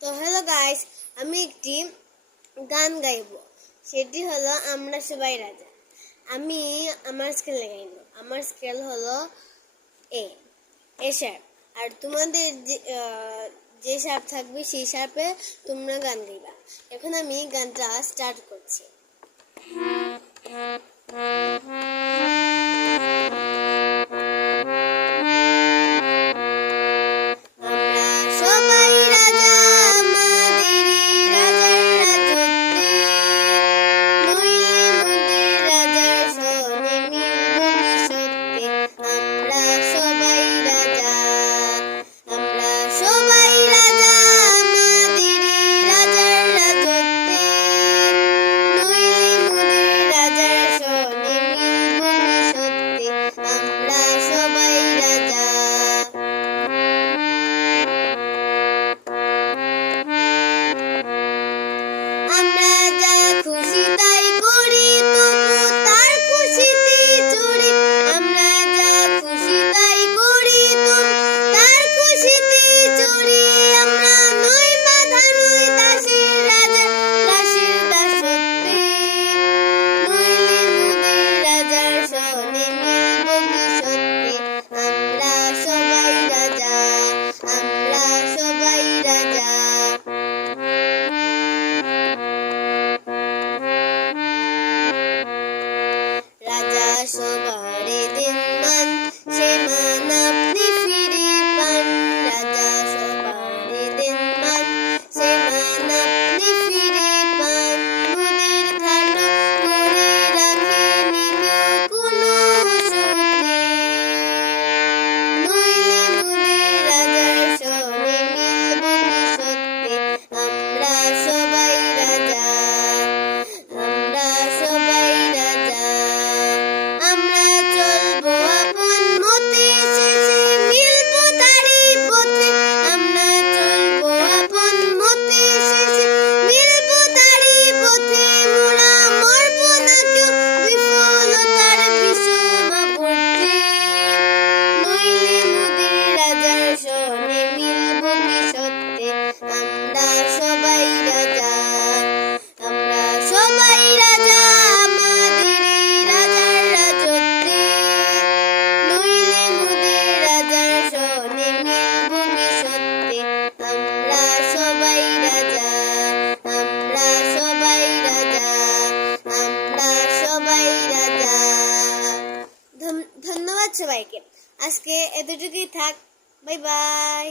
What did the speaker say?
তো hello guys, আমি একটি গান গাইব। সেটি হলো আমরা সবাই রাজা। আমি আমার স্কেলে গাইব। আমার স্কেল হলো এ শার্প। আর তোমাদের যে শার্প থাকবে সেই শার্পে তোমরা গান গাইবা। এখন আমি গানটা স্টার্ট করছি। সবারে দিন মান সে মান আপনি ফিরে পান। রাজা সবারে দিন মান সে মান আপনি ফিরে পান। মনের খাটো করে রাখেনি কেউ কোনো সূত্রে, নইলে মুদের রাজার সনে মিলব কি সত্যে। আমরা সবাই রাজা, আমরা সবাই রাজা। ধন্যবাদ সবাইকে। আজকে এতটুকুই থাক। Bye bye.